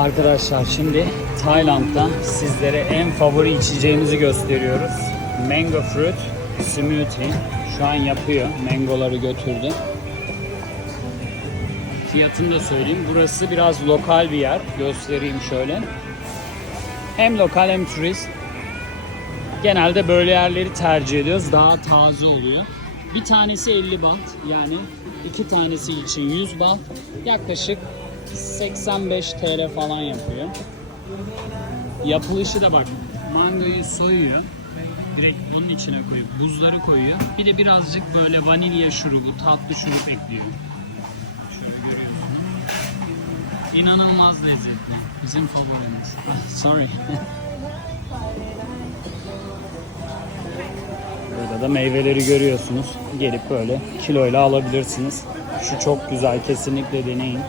Arkadaşlar şimdi Tayland'da sizlere en favori içeceğimizi gösteriyoruz. Mango Fruit Smoothie. Şu an yapıyor. Mangoları götürdü. Fiyatını da söyleyeyim. Burası biraz lokal bir yer. Göstereyim şöyle. Hem lokal hem turist. Genelde böyle yerleri tercih ediyoruz. Daha taze oluyor. Bir tanesi 50 baht. Yani iki tanesi için 100 baht. Yaklaşık 85 TL falan yapıyor. Yapılışı da bak. Mangoyu soyuyor. Direkt bunun içine koyup buzları koyuyor. Bir de birazcık böyle vanilya şurubu, tatlı şurup ekliyor. Şöyle görüyorsunuz. İnanılmaz lezzetli. Bizim favorimiz. Sorry. Burada da meyveleri görüyorsunuz. Gelip böyle kiloyla alabilirsiniz. Şu çok güzel kesinlikle deneyin.